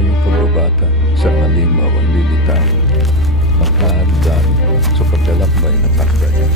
mayong pagbabata sa malimaw ang lilitaw. Magkahandaan sa paglalakbay ng takday.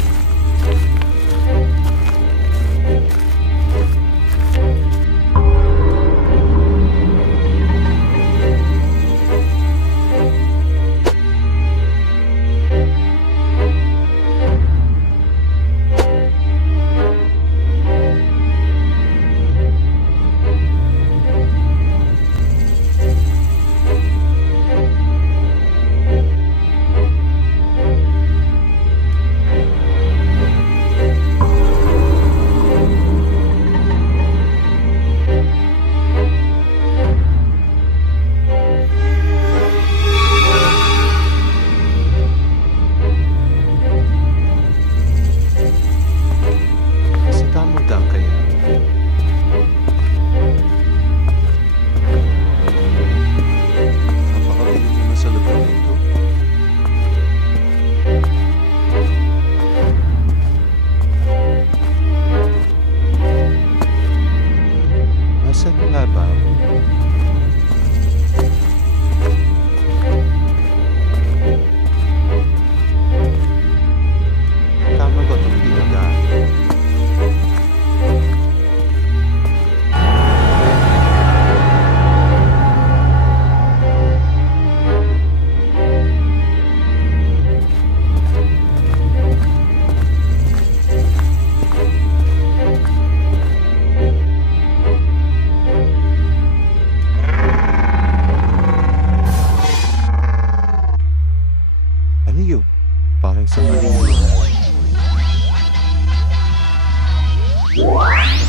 Parang sa malimaw.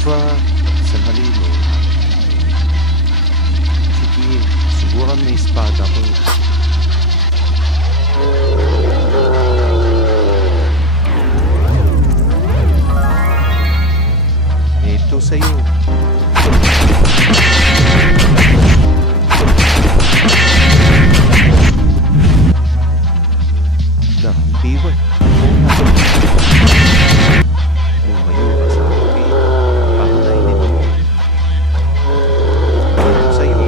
Aba, sa malimaw. Sige, siguro may espada ko. Ito sa'yo. Piwan. Lumayo ka sa akin. Pahulayin mo. Ano sa'yo?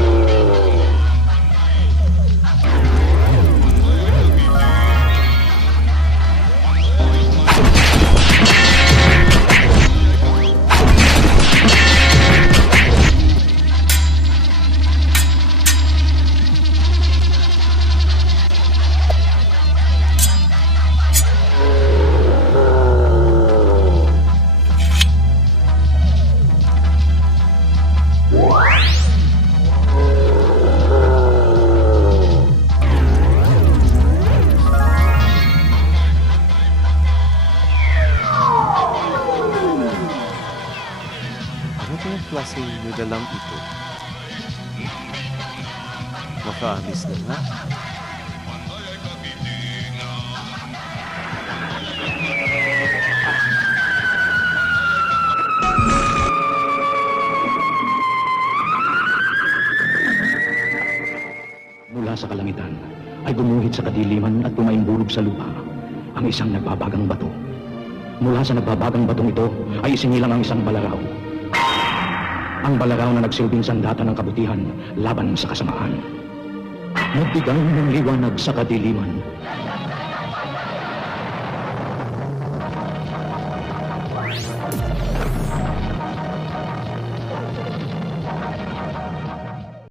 Anong klaseng nilalang ito? Makaalis na nga. Mula sa kalangitan ay gumuhit sa kadiliman at tumaimbulog sa lupa ang isang nagbabagang bato. Mula sa nagbabagang batong ito ay isinilang ang isang balaraw. Ang balaraw na nagsilbing sandata ng kabutihan laban sa kasamaan. Nagbigay ng liwanag sa kadiliman